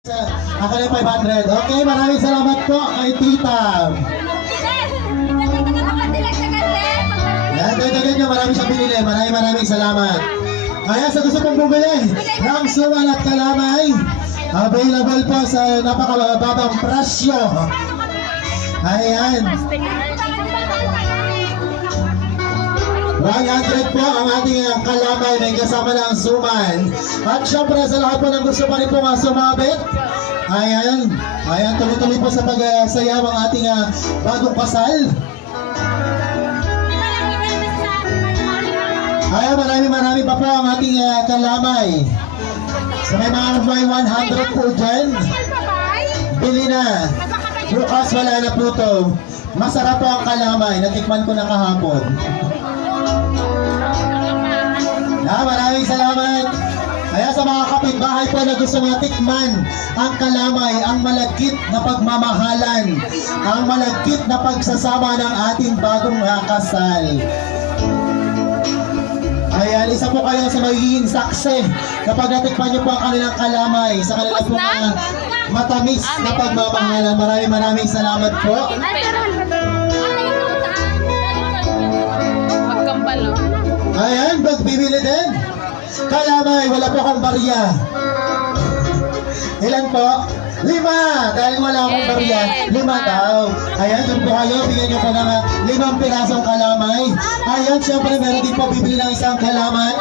Ako na 500. Okay, maraming salamat po kay Tita. Yan, dagdagan nyo. Marami siyang binili. Maraming salamat. Kaya sa gusto pong bumili ng suman at kalamay, available po sa napakababang presyo. Ayan. 100 po ang ating kalamay, may kasama ng suman. At syempre sa lahat po ng gusto pa rin po sumabit, ayan, tuloy-tuloy po sa pagsayaw ang ating bagong kasal. Ayan, marami pa po ang ating kalamay. So may mga may 100 po dyan. Bili na. Bukas wala na po to. Masarap po ang kalamay, natikman ko na kahapon. Maraming salamat. Kaya sa mga kapitbahay po na gusto matikman ang kalamay, ang malagkit na pagmamahalan, ang malagkit na pagsasama ng ating bagong kasal. Ayan, isa po kayo sa magiging saksi kapag natikman niyo po ang kanilang kalamay sa kanilang po mga matamis na pagmamahalan. Maraming salamat po. Ayan, magbibili din. Kalamay, wala po akong barya. Ilan po? 5! Dahil wala akong barya, 5 daw. Ayan, doon po kayo, bigyan nyo po ng 5 pirasong kalamay. Ayan, syempre meron din po bibili ng isang kalamay.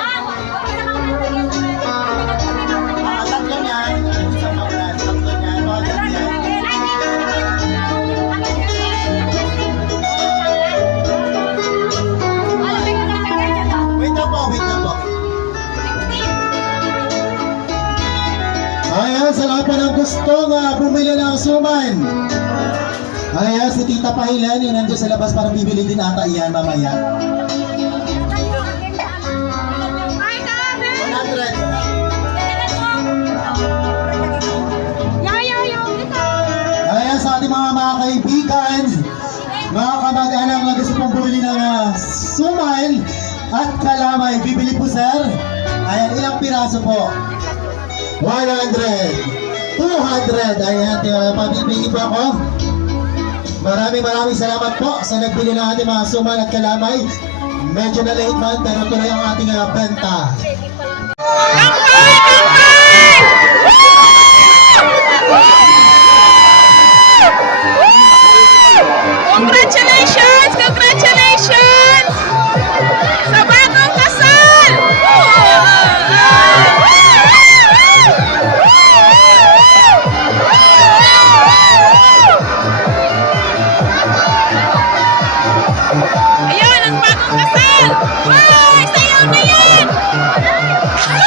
Tatlo niyan. Tatlo niyan. Wait na po. Ayan, sa lahat pa ng gustong bumili ng suman. Ayan, si Tita Pahilan, yun nandiyan sa labas, parang bibili din ata iyan mamaya. 100. Ayan, sa ating mga kaibigan, mga kamag-anak na gusto pong bumili ng suman at kalamay, bibili po sir. Ayan, ilang piraso po? 100, 200. Ayan, pabibigay po ako. Maraming salamat po sa nagbili ng ating mga suman at kalamay. Medyo na late man, pero tuloy ang ating benta. Congratulations! Congratulations! Sa bagong kasal! Ayan, ang bagong kasal! Ay, sayaw na yan! Ay!